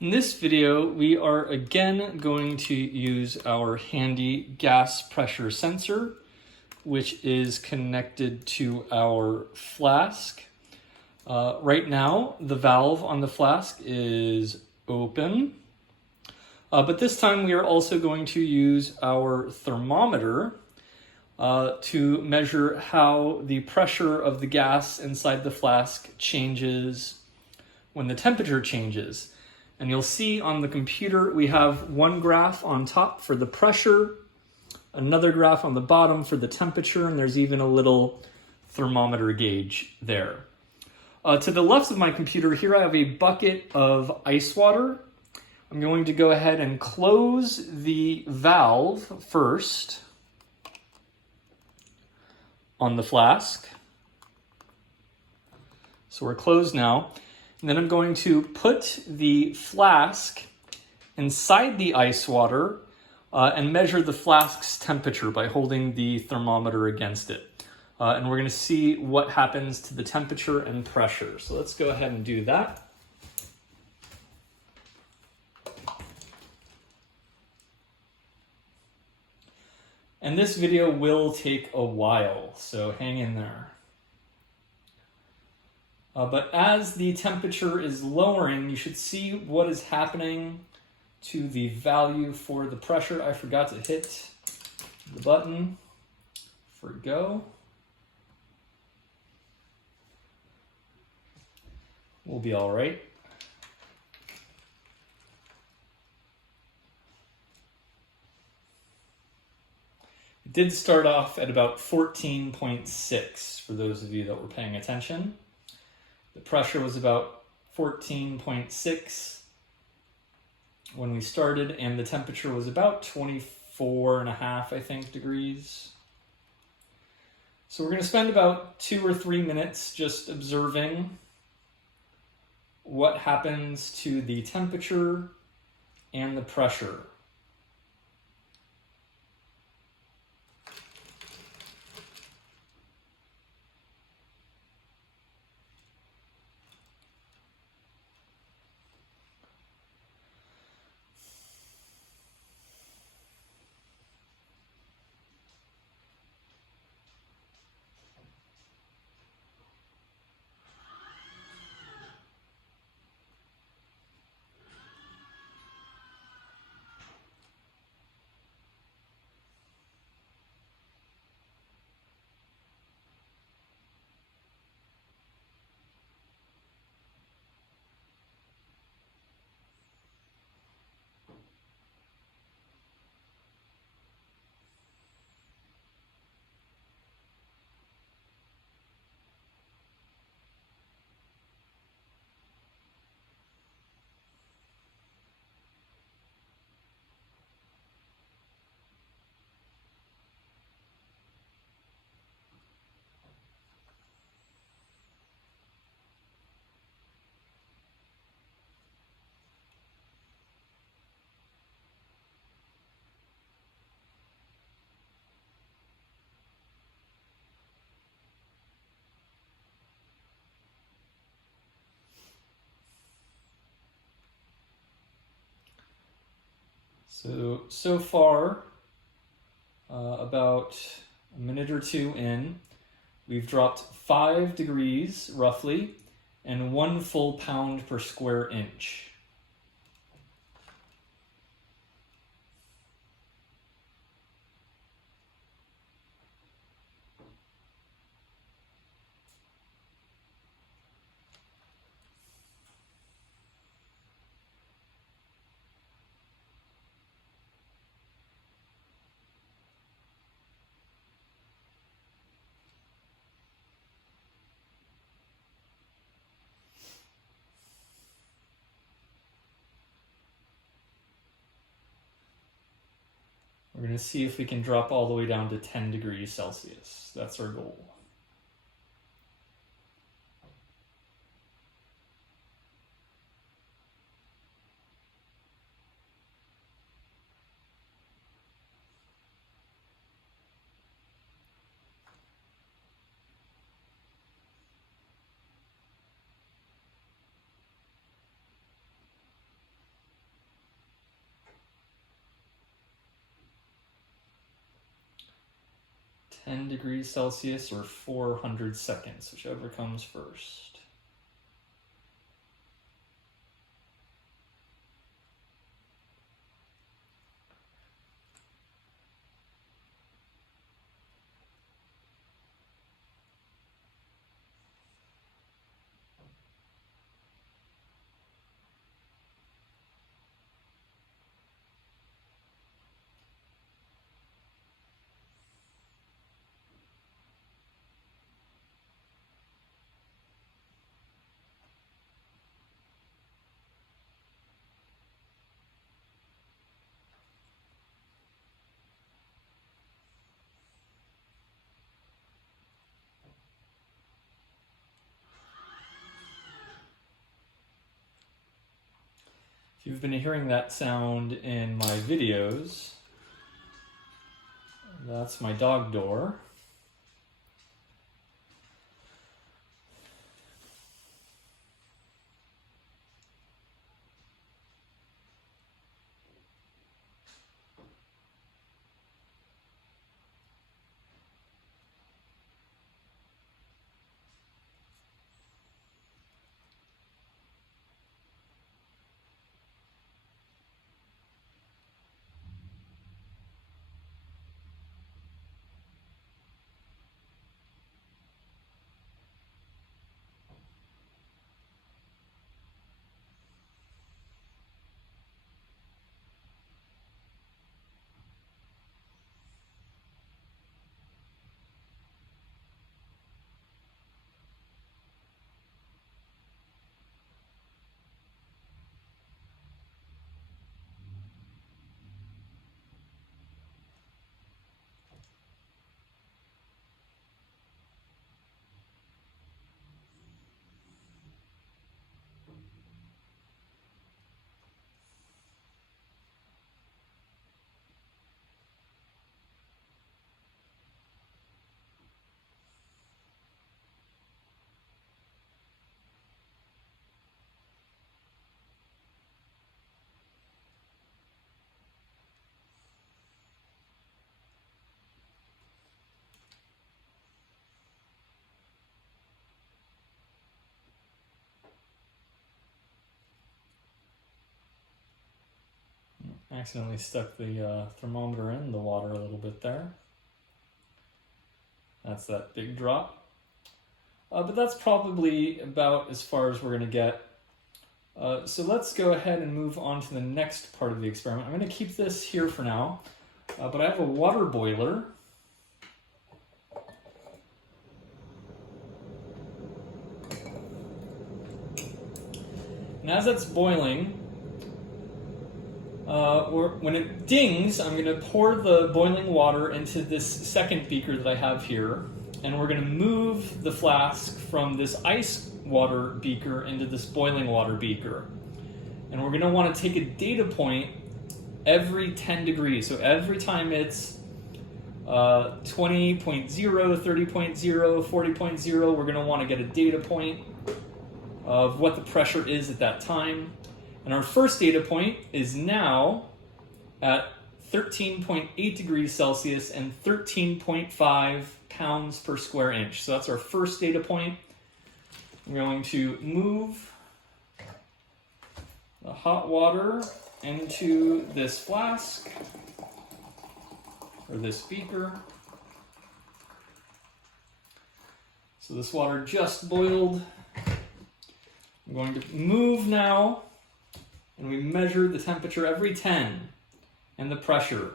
In this video, we are again going to use our handy gas pressure sensor, which is connected to our flask. Right now, the valve on the flask is open, but this time we are also going to use our thermometer to measure how the pressure of the gas inside the flask changes when the temperature changes. And you'll see on the computer we have one graph on top for the pressure, another graph on the bottom for the temperature, and there's even a little thermometer gauge there. To the left of my computer here I have a bucket of ice water. I'm going to go ahead and close the valve first on the flask. So we're closed now. And then I'm going to put the flask inside the ice water and measure the flask's temperature by holding the thermometer against it. And we're going to see what happens to the temperature and pressure. So let's go ahead and do that. And this video will take a while, so hang in there. But as the temperature is lowering, you should see what is happening to the value for the pressure. I forgot to hit the button for go. We'll be all right. It did start off at about 14.6 for those of you that were paying attention. The pressure was about 14.6 when we started, and the temperature was about 24.5, I think, degrees. So we're going to spend about 2 or 3 minutes just observing what happens to the temperature and the pressure. So far, about a minute or two in, we've dropped 5 degrees roughly and 1 full pound per square inch. We're going to see if we can drop all the way down to 10 degrees Celsius. That's our goal. 10 degrees Celsius or 400 seconds, whichever comes first. If you've been hearing that sound in my videos, that's my dog door. Accidentally stuck the thermometer in the water a little bit there. That's that big drop. But that's probably about as far as we're going to get. So let's go ahead and move on to the next part of the experiment. I'm going to keep this here for now, but I have a water boiler. And as it's boiling, when it dings, I'm going to pour the boiling water into this second beaker that I have here, and we're going to move the flask from this ice water beaker into this boiling water beaker. And we're going to want to take a data point every 10 degrees. So every time it's 20.0, 30.0, 40.0, we're going to want to get a data point of what the pressure is at that time. And our first data point is now at 13.8 degrees Celsius and 13.5 pounds per square inch. So that's our first data point. I'm going to move the hot water into this flask, or this beaker. So this water just boiled. I'm going to move now, and we measure the temperature every 10 and the pressure.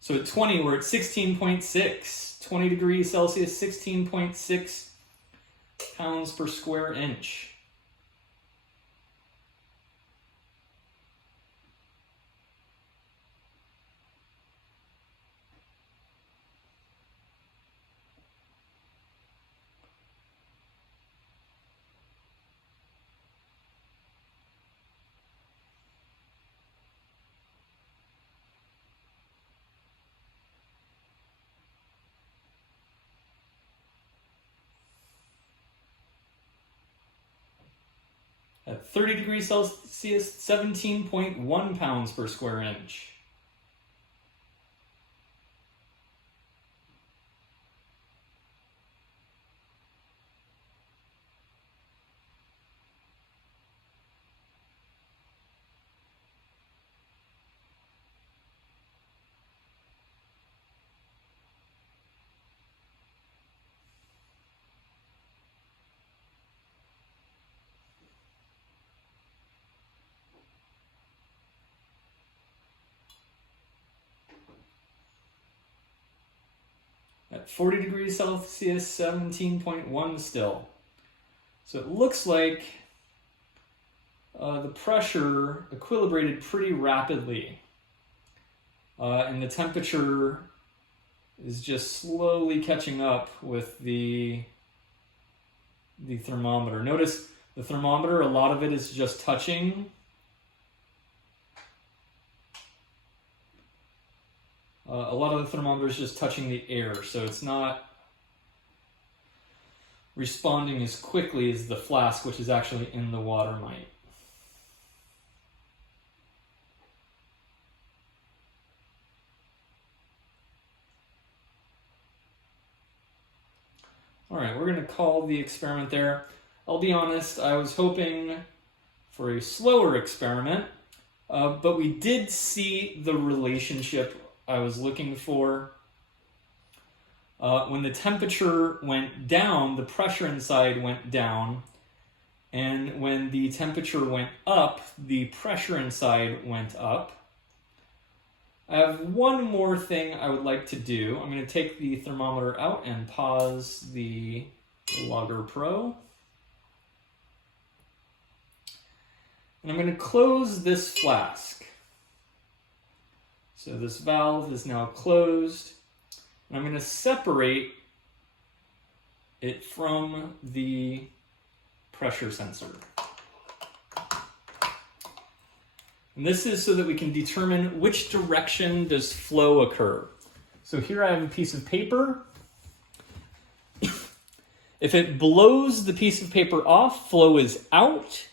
So at 20, we're at 16.6. 20 degrees Celsius, 16.6 pounds per square inch. At 30 degrees Celsius, 17.1 pounds per square inch. At 40 degrees Celsius, 17.1 still. So it looks like the pressure equilibrated pretty rapidly. And the temperature is just slowly catching up with the thermometer. Notice the thermometer, a lot of it is just touching. A lot of the thermometer is just touching the air, so it's not responding as quickly as the flask, which is actually in the water, might. All right, we're going to call the experiment there. I'll be honest, I was hoping for a slower experiment, but we did see the relationship I was looking for. When the temperature went down, the pressure inside went down, and when the temperature went up, the pressure inside went up. I have one more thing I would like to do. I'm going to take the thermometer out and pause the Logger Pro. And I'm going to close this flask. So this valve is now closed. And I'm going to separate it from the pressure sensor. And this is so that we can determine which direction does flow occur. So here I have a piece of paper. If it blows the piece of paper off, flow is out.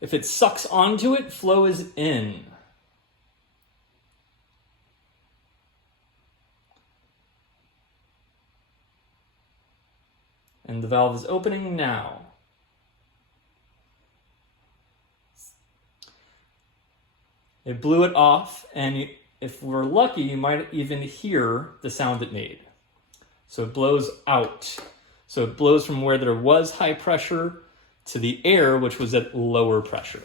If it sucks onto it, flow is in. And the valve is opening now. It blew it off, and if we're lucky, you might even hear the sound it made. So it blows out. So it blows from where there was high pressure to the air, which was at lower pressure.